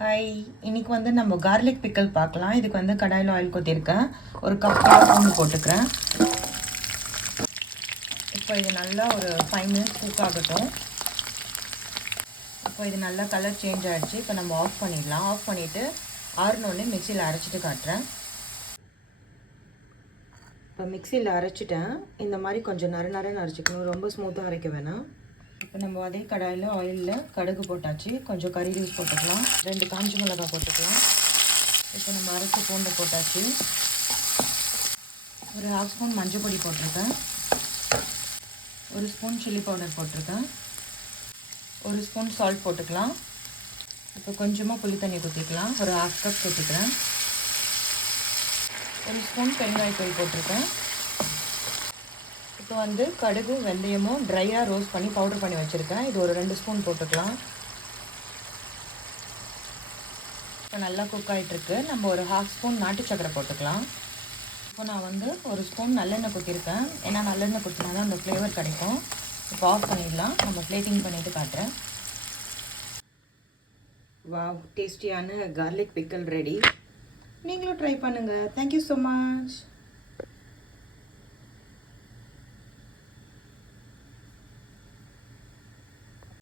Hi, இன்னைக்கு வந்து நம்ம கார்லிக் பிக்கல் பார்க்கலாம். இதுக்கு வந்து கடாயில் ஆயில் கொத்திருக்கேன். ஒரு கப் பூண்டு போட்டுக்கிறேன். இப்போ இது நல்லா ஒரு 5 மினிட்ஸ் குக் ஆகட்டும். இப்போ இது நல்லா கலர் சேஞ்ச் ஆகிடுச்சு. இப்போ நம்ம ஆஃப் பண்ணிடலாம். ஆஃப் பண்ணிவிட்டு ஆறுனோடனே மிக்சியில் அரைச்சிட்டு காட்டுறேன். இப்போ மிக்சியில் அரைச்சிட்டேன். இந்த மாதிரி கொஞ்சம் நறுன்னு அரைச்சிக்கணும், ரொம்ப ஸ்மூத்தாக அரைக்க வேணாம். இப்போ நம்ம அதே கடாயில் ஆயிலில் கடுகு போட்டாச்சு. கொஞ்சம் கறி லீவ்ஸ் போட்டுக்கலாம், 2 காஞ்ச மிளகாய் போட்டுக்கலாம். இப்போ நம்ம அரைச்ச பூண்டை போட்டாச்சு. ஒரு 1/2 ஸ்பூன் மஞ்சள் பொடி போட்டிருக்கேன். 1 ஸ்பூன் சில்லி பவுடர் போட்டிருக்கேன். 1 ஸ்பூன் சால்ட் போட்டுக்கலாம். இப்போ கொஞ்சமாக புளி தண்ணி ஊற்றிக்கலாம். ஒரு 1/2 கப் ஊற்றிக்கிறேன். 1 ஸ்பூன் பெருங்காயத்தூள் போட்டிருக்கேன். இப்போ வந்து கடுகு வெந்தயமும் ட்ரையாக ரோஸ்ட் பண்ணி பவுடர் பண்ணி வச்சுருக்கேன். இது ஒரு 2 ஸ்பூன் போட்டுக்கலாம். இப்போ நல்லா குக் ஆகிட்டுருக்கு. நம்ம ஒரு 1/2 ஸ்பூன் நாட்டு சக்கரை போட்டுக்கலாம். இப்போ நான் வந்து 1 ஸ்பூன் நல்லெண்ணெய் குத்திருக்கேன். ஏன்னா நல்லெண்ணெய் குத்தினா தான் அந்த ஃப்ளேவர் கிடைக்கும். இப்போ ஆஃப் பண்ணிடலாம். நம்ம பிளேட்டிங் பண்ணிவிட்டு காட்டுறேன். வாவ், டேஸ்டியான கார்லிக் பிக்கல் ரெடி. நீங்களும் ட்ரை பண்ணுங்கள். Thank you so much.